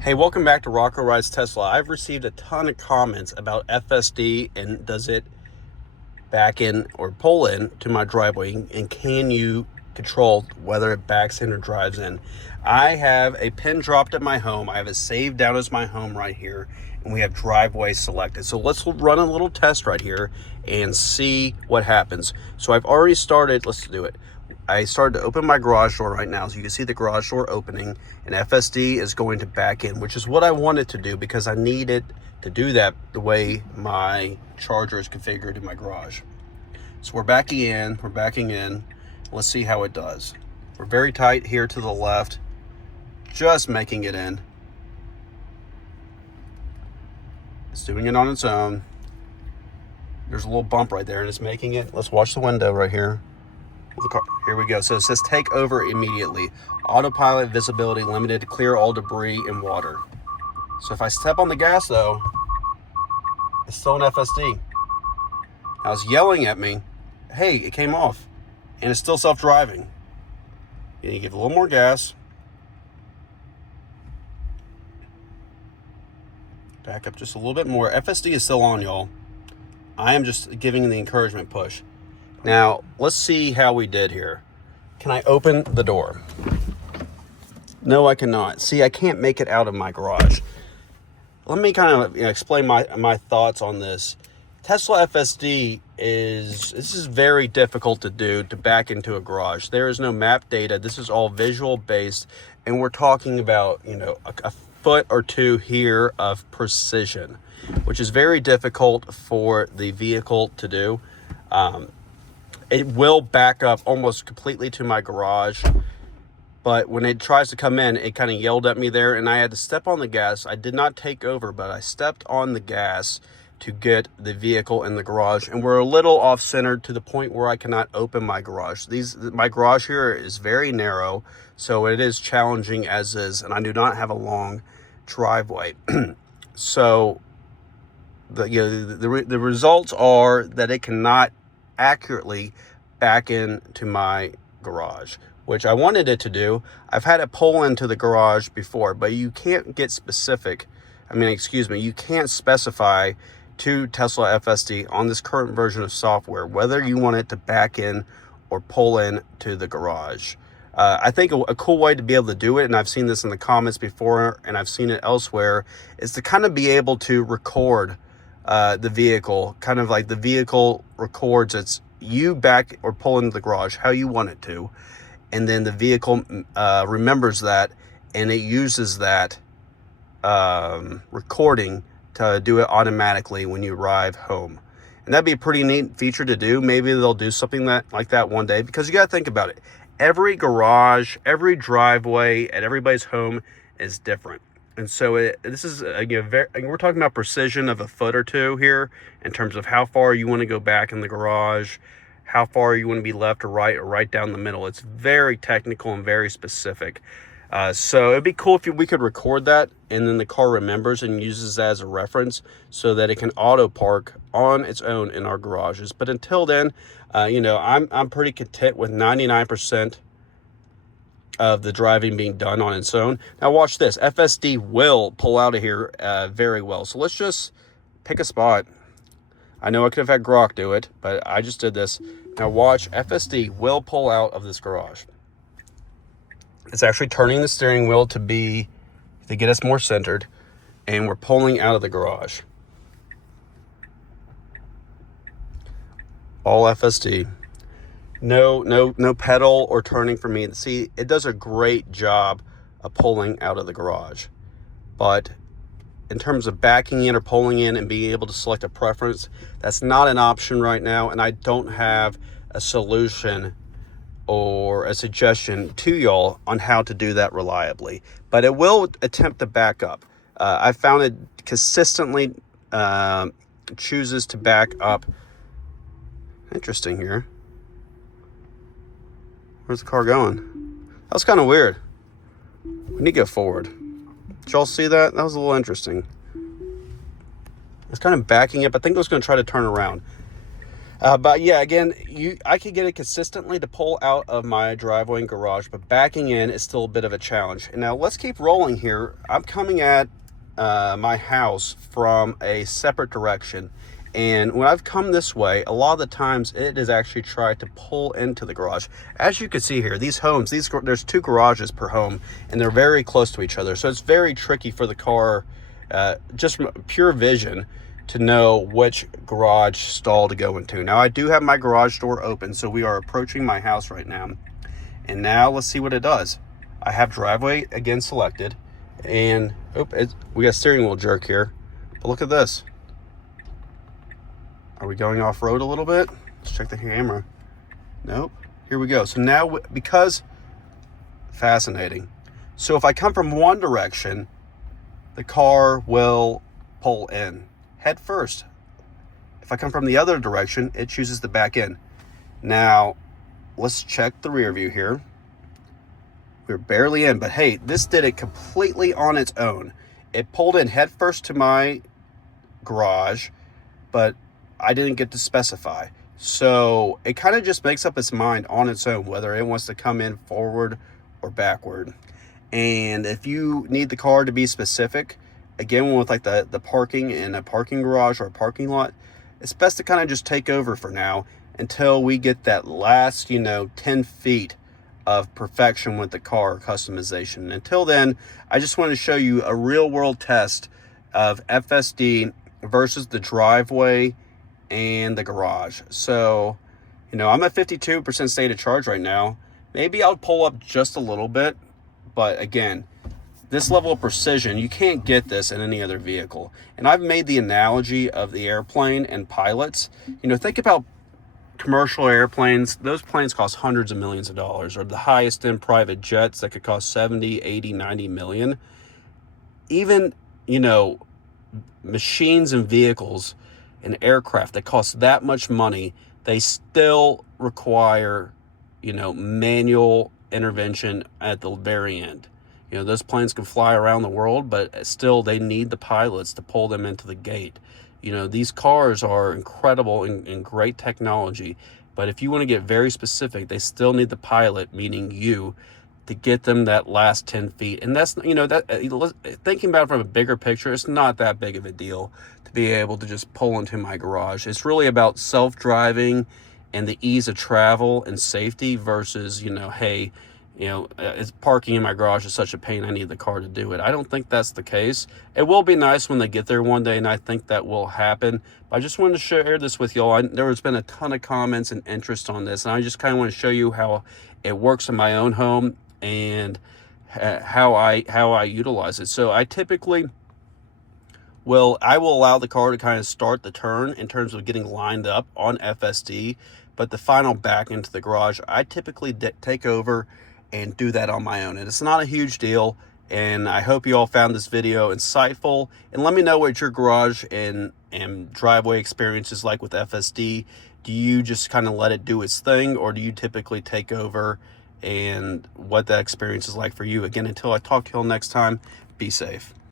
Hey, welcome back to Rocco Rides Tesla. I've received a ton of comments about FSD and does it back in or pull in to my driveway, and can you control whether it backs in or drives in. I have a pin dropped at my home. I have it saved down as my home right here, and we have driveway selected. So let's run a little test right here and see what happens. So I've already started. Let's do it. I started to open my garage door right now, so you can see the garage door opening, and FSD is going to back in, which is what I wanted to do because I needed to do that the way my charger is configured in my garage. So we're backing in. Let's see how it does. We're very tight here to the left, just making it in. It's doing it on its own. There's a little bump right there and it's making it. Let's watch the window right here. Here we go. So it says take over immediately. Autopilot visibility limited to clear all debris and water. So if I step on the gas though, it's still an FSD. Now it's yelling at me, hey, it came off, and it's still self-driving. You need to give a little more gas. Back up just a little bit more. FSD is still on, y'all. I am just giving the encouragement push. Now, let's see how we did here. Can I open the door? No, I cannot. See, I can't make it out of my garage. Let me kind of explain my thoughts on this. Tesla FSD this is very difficult to do, to back into a garage. There is no map data. This is all visual based, and we're talking about, a foot or two here of precision, which is very difficult for the vehicle to do. It will back up almost completely to my garage, but when it tries to come in, it kind of yelled at me there, and I had to step on the gas. I did not take over, but I stepped on the gas to get the vehicle in the garage, and we're a little off-centered to the point where I cannot open my garage. My garage here is very narrow, so it is challenging as is, and I do not have a long driveway. So the results are that it cannot accurately back into my garage, which I wanted it to do. I've had it pull into the garage before, but you can't get specific. You can't specify to Tesla FSD on this current version of software whether you want it to back in or pull in to the garage. I think a cool way to be able to do it, and I've seen this in the comments before and I've seen it elsewhere, is to kind of be able to record the vehicle, kind of like the vehicle records it's you back or pull into the garage how you want it to, and then the vehicle remembers that, and it uses that recording to do it automatically when you arrive home. And that'd be a pretty neat feature to do. Maybe they'll do something like that one day, because you got to think about it. Every garage, every driveway at everybody's home is different. And so this is we're talking about precision of a foot or two here in terms of how far you want to go back in the garage, how far you want to be left or right down the middle. It's very technical and very specific. So it'd be cool if we could record that, and then the car remembers and uses that as a reference so that it can auto park on its own in our garages. But until then, I'm pretty content with 99% of the driving being done on its own. Now watch this. FSD will pull out of here very well. So let's just pick a spot. I know I could have had Grok do it, but I just did this. Now watch, FSD will pull out of this garage. It's actually turning the steering wheel to get us more centered, and we're pulling out of the garage. All FSD. No pedal or turning for me. See, it does a great job of pulling out of the garage. But in terms of backing in or pulling in and being able to select a preference, that's not an option right now, and I don't have a solution or a suggestion to y'all on how to do that reliably. But it will attempt to back up. I found it consistently chooses to back up. Interesting here. Where's the car going? That was kind of weird. We need to go forward. Did y'all see that? That was a little interesting. It's kind of backing up. I think it was going to try to turn around. But yeah, again, I could get it consistently to pull out of my driveway and garage, but backing in is still a bit of a challenge. And now let's keep rolling here. I'm coming at my house from a separate direction. And when I've come this way, a lot of the times it has actually tried to pull into the garage. As you can see here, these homes, there's 2 garages per home, and they're very close to each other. So it's very tricky for the car, just from pure vision, to know which garage stall to go into. Now, I do have my garage door open, so we are approaching my house right now. And now let's see what it does. I have driveway again selected, and we got steering wheel jerk here. But look at this. Are we going off-road a little bit? Let's check the camera. Nope. Here we go. So now, because, fascinating. So if I come from one direction, the car will pull in head first. If I come from the other direction, it chooses to back in. Now, let's check the rear view here. We're barely in, but hey, this did it completely on its own. It pulled in head first to my garage, but I didn't get to specify. So it kind of just makes up its mind on its own whether it wants to come in forward or backward. And if you need the car to be specific, again, with like the parking in a parking garage or a parking lot, it's best to kind of just take over for now until we get that last, 10 feet of perfection with the car customization. Until then, I just want to show you a real world test of FSD versus the driveway and the garage. So, I'm at 52% state of charge right now. Maybe I'll pull up just a little bit, but again, this level of precision, you can't get this in any other vehicle. And I've made the analogy of the airplane and pilots. Think about commercial airplanes. Those planes cost hundreds of millions of dollars, or the highest end private jets that could cost 70, 80, 90 million. Even, machines and vehicles and aircraft that cost that much money, they still require, manual intervention at the very end. Those planes can fly around the world, but still they need the pilots to pull them into the gate. These cars are incredible and great technology, but if you want to get very specific, they still need the pilot, meaning you, to get them that last 10 feet. And that's, thinking about it from a bigger picture, it's not that big of a deal to be able to just pull into my garage. It's really about self-driving and the ease of travel and safety versus, hey, it's parking in my garage is such a pain, I need the car to do it. I don't think that's the case. It will be nice when they get there one day, and I think that will happen. But I just wanted to share this with y'all. There has been a ton of comments and interest on this, and I just kind of want to show you how it works in my own home and how I utilize it. So I typically will allow the car to kind of start the turn in terms of getting lined up on FSD, but the final back into the garage, I typically take over and do that on my own. And it's not a huge deal. And I hope you all found this video insightful. And let me know what your garage and driveway experience is like with FSD. Do you just kind of let it do its thing, or do you typically take over, and what that experience is like for you? Again, until I talk to you all next time, be safe.